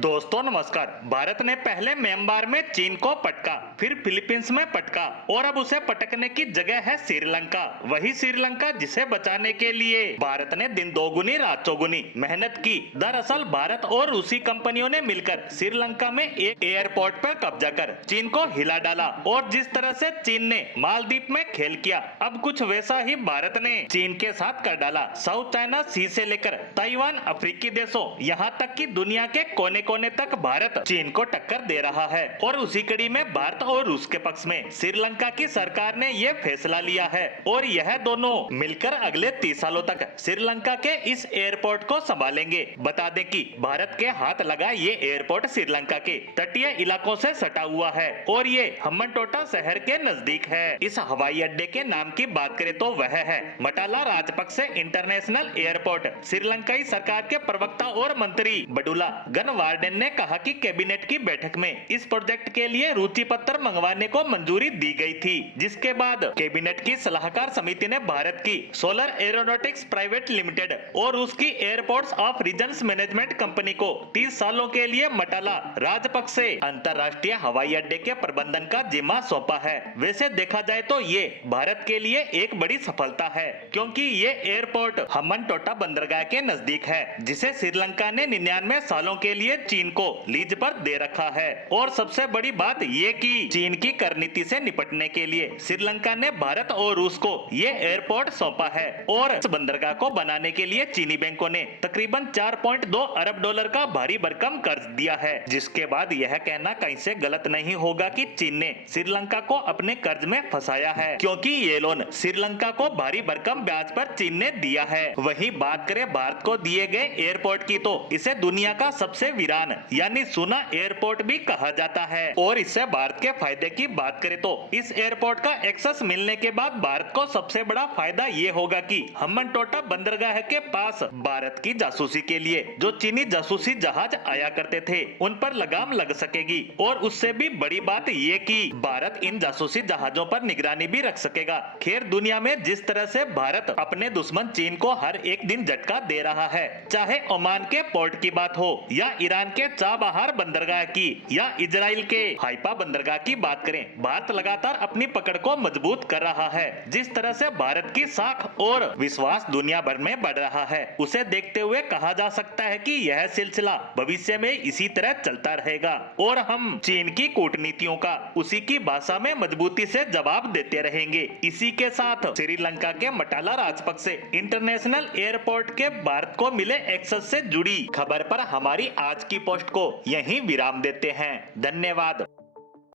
दोस्तों नमस्कार। भारत ने पहले म्यांमार में चीन को पटका, फिर फिलीपींस में पटका और अब उसे पटकने की जगह है श्रीलंका। वही श्रीलंका जिसे बचाने के लिए भारत ने दिन दोगुनी रात चौगुनी मेहनत की। दरअसल भारत और रूसी कंपनियों ने मिलकर श्रीलंका में एक एयरपोर्ट पर कब्जा कर चीन को हिला डाला और जिस तरह से चीन ने मालदीव में खेल किया, अब कुछ वैसा ही भारत ने चीन के साथ कर डाला। साउथ चाइना सी से लेकर ताइवान, अफ्रीकी देशों, यहाँ तक कि दुनिया के कोने कोने तक भारत चीन को टक्कर दे रहा है। और उसी कड़ी में भारत और रूस के पक्ष में श्रीलंका की सरकार ने यह फैसला लिया है और यह दोनों मिलकर अगले 30 सालों तक श्रीलंका के इस एयरपोर्ट को संभालेंगे। बता दें कि भारत के हाथ लगा ये एयरपोर्ट श्रीलंका के तटीय इलाकों से सटा हुआ है और ये हम्बनटोटा शहर के नजदीक है। इस हवाई अड्डे के नाम की बात करें तो वह है मटाला राजपक्से इंटरनेशनल एयरपोर्ट। श्रीलंकाई सरकार के प्रवक्ता और मंत्री बडुला गनवार्डेन ने कहा कि कैबिनेट की बैठक में इस प्रोजेक्ट के लिए रुचि पत्र मंगवाने को मंजूरी दी गई थी, जिसके बाद कैबिनेट की सलाहकार समिति ने भारत की सोलर एरोनॉटिक्स प्राइवेट लिमिटेड और उसकी airports of regions management company को 30 सालों के लिए मटाला राजपक्से अंतरराष्ट्रीय हवाई अड्डे के प्रबंधन का जिम्मा सौंपा है। वैसे देखा जाए तो ये भारत के लिए एक बड़ी सफलता है, क्योंकि ये एयरपोर्ट हम्बनटोटा बंदरगाह के नजदीक है, जिसे श्रीलंका ने 99 सालों के लिए चीन को लीज पर दे रखा है। और सबसे बड़ी बात ये कि चीन की कर नीति से निपटने के लिए श्रीलंका ने भारत और रूस को ये एयरपोर्ट सौंपा है और इस बंदरगाह को बनाने के लिए चीनी बैंकों ने तकरीबन 4.2 अरब डॉलर का भारी भरकम कर्ज दिया है। जिसके बाद यह कहना कहीं से गलत नहीं होगा कि चीन ने श्रीलंका को अपने कर्ज में फंसाया है, क्योंकि ये लोन श्रीलंका को भारी भरकम ब्याज पर चीन ने दिया है। वही बात करें भारत को दिए गए एयरपोर्ट की तो इसे दुनिया का सबसे वीरान यानी सुना एयरपोर्ट भी कहा जाता है। और इससे भारत के फायदे की बात करें तो इस एयरपोर्ट का एक्सेस मिलने के बाद भारत को सबसे बड़ा फायदा ये होगा कि हम्बनटोटा बंदरगाह के पास भारत की जासूसी के लिए जो चीनी जासूसी जहाज आया करते थे उन पर लगाम लग सकेगी। और उससे भी बड़ी बात ये कि भारत इन जासूसी जहाजों पर निगरानी भी रख सकेगा। खैर, दुनिया में जिस तरह से भारत अपने दुश्मन चीन को हर एक दिन झटका दे रहा है, चाहे ओमान के पोर्ट की बात हो या ईरान के चाबहार बंदरगाह की या इजराइल के हाइफा बंदरगाह की बात करें, भारत लगातार अपनी पकड़ को मजबूत कर रहा है। जिस तरह से भारत की साख और विश्वास दुनिया भर में बढ़ रहा है, उसे देखते हुए कहा जा सकता है कि यह सिलसिला भविष्य में इसी तरह चलता रहेगा और हम चीन की कूटनीतियों का उसी की भाषा में मजबूती से जवाब देते रहेंगे। इसी के साथ श्रीलंका के मटाला राजपक्से इंटरनेशनल एयरपोर्ट के भारत को मिले एक्सेस से जुड़ी खबर पर हमारी आज की पोस्ट को यहीं विराम देते हैं। धन्यवाद।